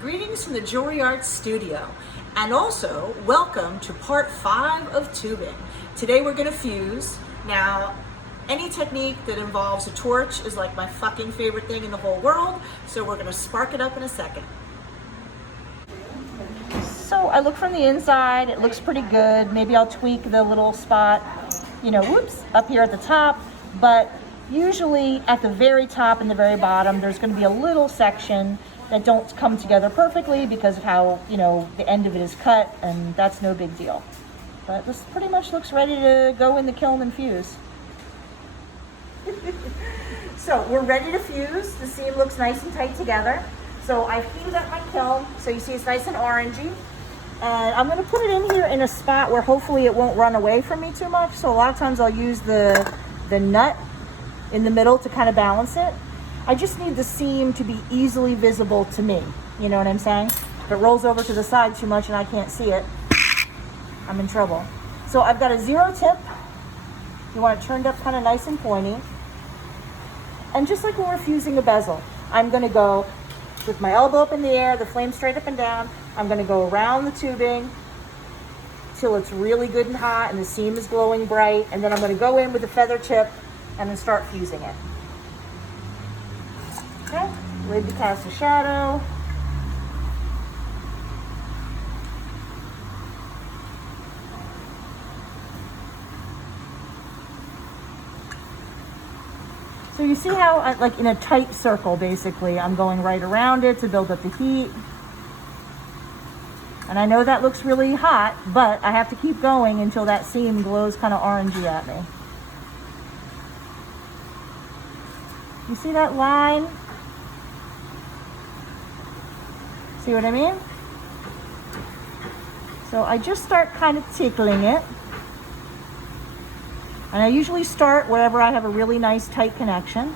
Greetings from the Jewelry Arts Studio, and also welcome to part 5 of tubing. Today we're going to fuse. Now, any technique that involves a torch is like my fucking favorite thing in the whole world, so we're going to spark it up in a second. So I look from the inside, it looks pretty good. Maybe I'll tweak the little spot, up here at the top, but usually at the very top and the very bottom, there's going to be a little section that don't come together perfectly because of how, the end of it is cut, and that's no big deal. But this pretty much looks ready to go in the kiln and fuse. So we're ready to fuse. The seam looks nice and tight together. So I've heated up my kiln, so you see it's nice and orangey. And I'm gonna put it in here in a spot where hopefully it won't run away from me too much. So a lot of times I'll use the nut in the middle to kind of balance it. I just need the seam to be easily visible to me. You know what I'm saying? If it rolls over to the side too much and I can't see it, I'm in trouble. So I've got a 0 tip. You want it turned up kind of nice and pointy. And just like when we're fusing a bezel, I'm gonna go with my elbow up in the air, the flame straight up and down. I'm gonna go around the tubing till it's really good and hot and the seam is glowing bright. And then I'm gonna go in with a feather tip and then start fusing it. Okay, lid to cast a shadow. So you see how, like in a tight circle, basically, I'm going right around it to build up the heat. And I know that looks really hot, but I have to keep going until that seam glows kind of orangey at me. You see that line? See what I mean? So I just start kind of tickling it. And I usually start wherever I have a really nice tight connection.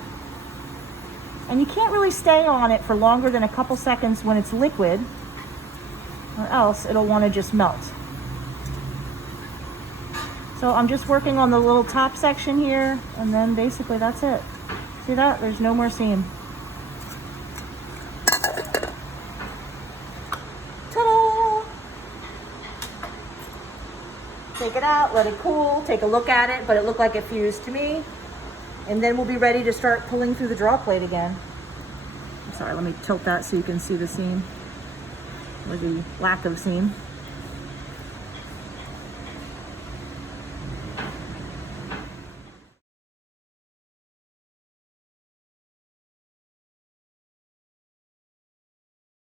And you can't really stay on it for longer than a couple seconds when it's liquid, or else it'll want to just melt. So I'm just working on the little top section here, and then basically that's it. See that? There's no more seam. Take it out, let it cool, take a look at it, but it looked like it fused to me. And then we'll be ready to start pulling through the draw plate again. I'm sorry, let me tilt that so you can see the seam, or the lack of seam.